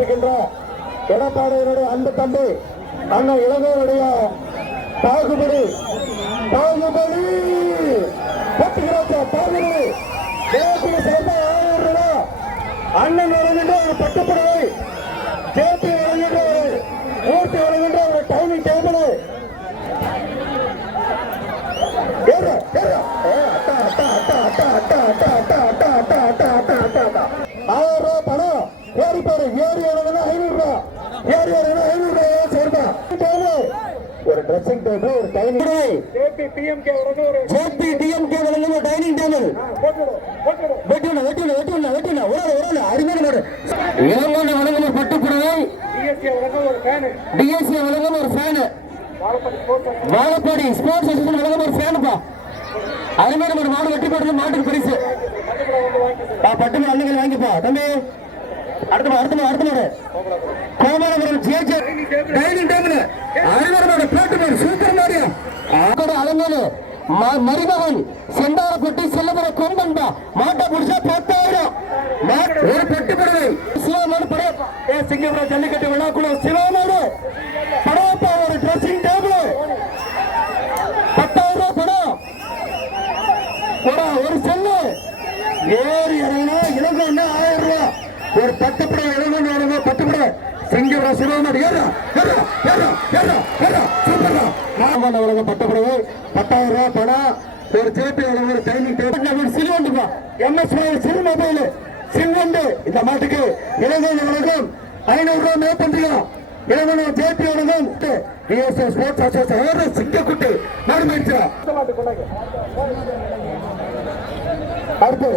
வீட்டிருக்கின்ற எடப்பாடியினுடைய அன்பு தம்பி அண்ணன் இளங்கோருடைய பாகுபலி பாகுபலி பாகுபலி சேர்ந்த 1000 ரூபாய் அண்ணன் வழங்குகின்ற ஒரு பட்டுப்புடவை ஜேபி வழங்குகின்ற ஒரு மூர்த்தி வழங்குகின்ற ஒரு டைனிங் டேபிள் 1000 ரூபாய் பணம் ஏறி பாரு ஏறி இறங்கினா 500 ரூபாய் ஏறி இறங்கினா 500 ரூபாய் சேர்ந்தா ஒரு ட்ரெஸ்ஸிங் டேபிள் ஒரு டைனிங் ஜேபி டிஎம்கே வழங்கும் ஒரு டைனிங் டேபிள் வெட்டுன ஒரு அருமையான இளங்கோடு வழங்கும் ஒரு பட்டுப்புடவை டிஎஸ்சி வழங்கும் ஒரு ஃபேன் வாழப்பாடி ஸ்போர்ட்ஸ் அசோசியேஷன் வழங்கும் ஒரு ஃபேனுப்பா அருமையான ஒரு மாடு வெட்டி போட்டு மாட்டுக்கு பரிசு பட்டு அள்ளுங்கள் வாங்கிப்பா தம்பி அடுத்த கோமாளபுரம் ஜேஜே டைனிங் டேபிள் அருமையான போட்டு சூப்பர் மாரியா அலங்கோடு மருமகன் செந்தாரப்பட்டி செல்லதுர கொம்பன்பா மாட்டை முடிச்சா 10,000 ஒரு பட்டுப்புடவை சிவமாடு படையப்பா சிங்கப்பூர் ஜல்லிக்கட்டு விழாக்குழு சிவமாடு படையப்பா ஒரு ட்ரெஸ்ஸிங் டேபிள் 10,000 படம் ஒரு செல்லு ஏறி இறங்கினா இலங்கை 1000 ரூபாய் ஒரு பட்டுப்புடவை இளங்கோடு பட்டுப்புடவை சிங்கப்பூர் சிவமாடு வழங்க பட்டுப்புடவை 10,000 ரூபாய் படம் ஒரு ஜேபி வழங்க ஒரு டைனிங் டேபிள் சில்வண்டுப்பா எம்எஸ் சிறு மொபைல் சில்வண்டு இந்த மாட்டுக்கு இலங்கை வழங்கும் 500 ரூபாய் மேற்பந்தியம் இலங்கை ஜேபி வழங்கும் ஸ்போர்ட்ஸ் அசோசியேஷன் சிங்கக்குட்டி நாடு அடுத்து